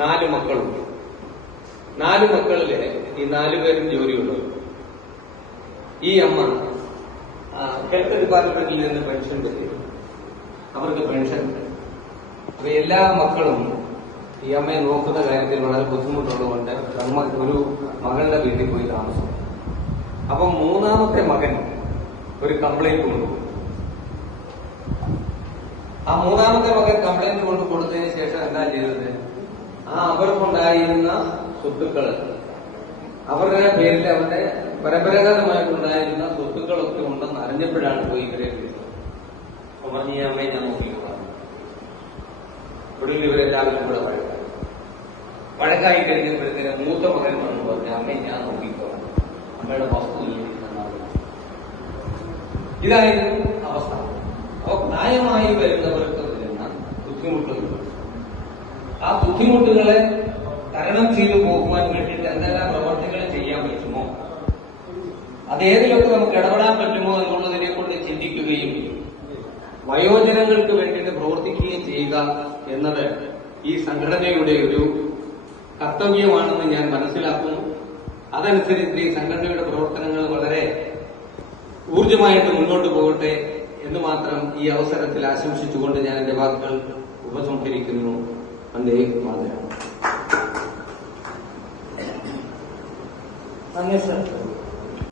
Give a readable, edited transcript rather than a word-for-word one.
4 മക്കളുണ്ട്. 4 മക്കളില് ഈ 4 പേരും ജോലിയുള്ളവർ. ഈ അമ്മ ഹെൽത്ത് ഡിപ്പാർട്ട്മെന്റിൽ നിന്ന് പെൻഷൻ പറ്റും. അവർക്ക് പെൻഷൻ. അപ്പൊ എല്ലാ മക്കളും ഈ അമ്മയെ നോക്കുന്ന കാര്യത്തിൽ വളരെ ബുദ്ധിമുട്ടുള്ളതുകൊണ്ട് ഒരു മകളുടെ വീട്ടിൽ പോയി താമസം. അപ്പൊ 3ാമത്തെ മകൻ ഒരു കംപ്ലൈന്റ് കൊണ്ടുപോകും. ആ 3ാമത്തെ മകൻ കംപ്ലൈന്റ് കൊണ്ട് കൊടുത്തതിന് ശേഷം എന്താ ചെയ്തത്? അവർക്കുണ്ടായിരുന്ന സ്വത്തുക്കള്, അവരുടെ പേരിൽ അവരുടെ പരമ്പരാഗതമായിട്ടുണ്ടായിരുന്ന സ്വത്തുക്കളൊക്കെ ഉണ്ടെന്ന് അറിഞ്ഞപ്പോഴാണ് പോയി ഇവരെ വിളിച്ചത്. അപ്പൊ പറഞ്ഞ ഈ അമ്മയെ ഞാൻ നോക്കിക്കൊള്ളാം. ഒടുവിൽ ഇവരെല്ലാവരും കൂടെ വഴക്കായി കഴിഞ്ഞപ്പോഴത്തേന് മൂത്ത മകൻ വന്നു പറഞ്ഞ അമ്മയെ ഞാൻ നോക്കിക്കോളാം, അമ്മയുടെ വസ്തു ഇതായിരുന്നു അവസ്ഥ. അപ്പൊ പ്രായമായി വരുന്നവർക്ക് വരുന്ന ബുദ്ധിമുട്ടുകൾ, ആ ബുദ്ധിമുട്ടുകളെ തരണം ചെയ്തു പോകുവാൻ വേണ്ടിയിട്ട് എന്തെല്ലാം പ്രവർത്തികൾ ചെയ്യാൻ പറ്റുമോ, അതേതിലൊക്കെ നമുക്ക് ഇടപെടാൻ പറ്റുമോ എന്നുള്ളതിനെ കൊണ്ട് ചിന്തിക്കുകയും വയോജനങ്ങൾക്ക് വേണ്ടിയിട്ട് പ്രവർത്തിക്കുകയും ചെയ്യുക എന്നത് ഈ സംഘടനയുടെ ഒരു കർത്തവ്യമാണെന്ന് ഞാൻ മനസ്സിലാക്കുന്നു. അതനുസരിച്ച് ഈ സംഘടനയുടെ പ്രവർത്തനങ്ങൾ വളരെ ഊർജ്ജമായിട്ട് മുന്നോട്ട് പോകട്ടെ എന്ന് മാത്രം ഈ അവസരത്തിൽ ആശംസിച്ചുകൊണ്ട് ഞാൻ എന്റെ വാക്കുകൾ ഉപസംഹരിക്കുന്നു. വന്ദേ മാതരം. നന്ദി സർ.